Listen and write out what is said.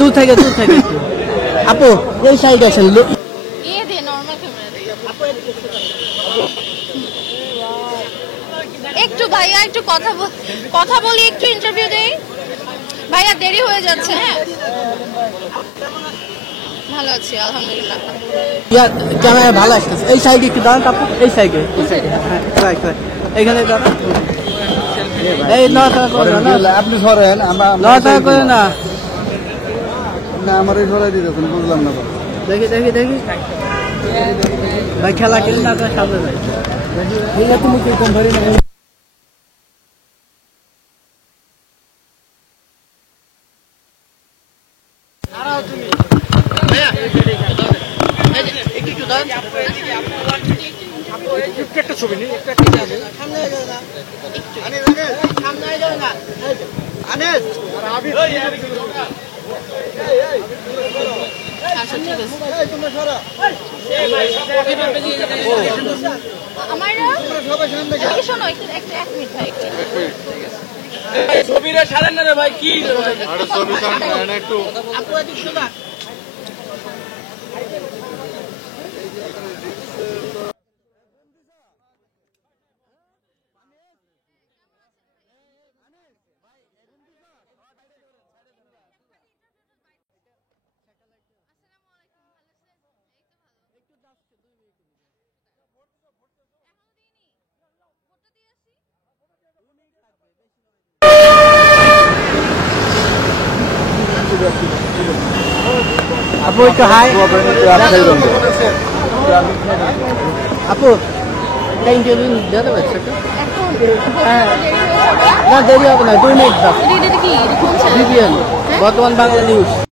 দূর থেকে আপু এই সাইড আসেন একটু ভাইয়া একটু কথা বলি, একটু ইন্টারভিউ দেই ভাইয়া, দেরি হয়ে যাচ্ছে। হ্যাঁ ভালো আছি আলহামদুলিল্লাহ। ক্যামেরা ভালো আসতেছে। এই সাইডে একটু দাঁড়ান আপু, এই সাইডে এইখানে দাঁড়ান। এই আপনি সরেন, নটা করে না আমার এই সরাই দিতে বুঝলাম না। দেখি ভাই খেলা খেলে না সামনে ভাই তুমি কি কম ধরি না। একটা ছবি নিই, ছবিটা সারেন না রে ভাই, কি একটু আপু একটু হাই আপু ইন্টারভিউ দিয়ে দেবে হ্যাঁ না দেরি হবে না 2 মিনিট বর্তমান বাংলা নিউজ।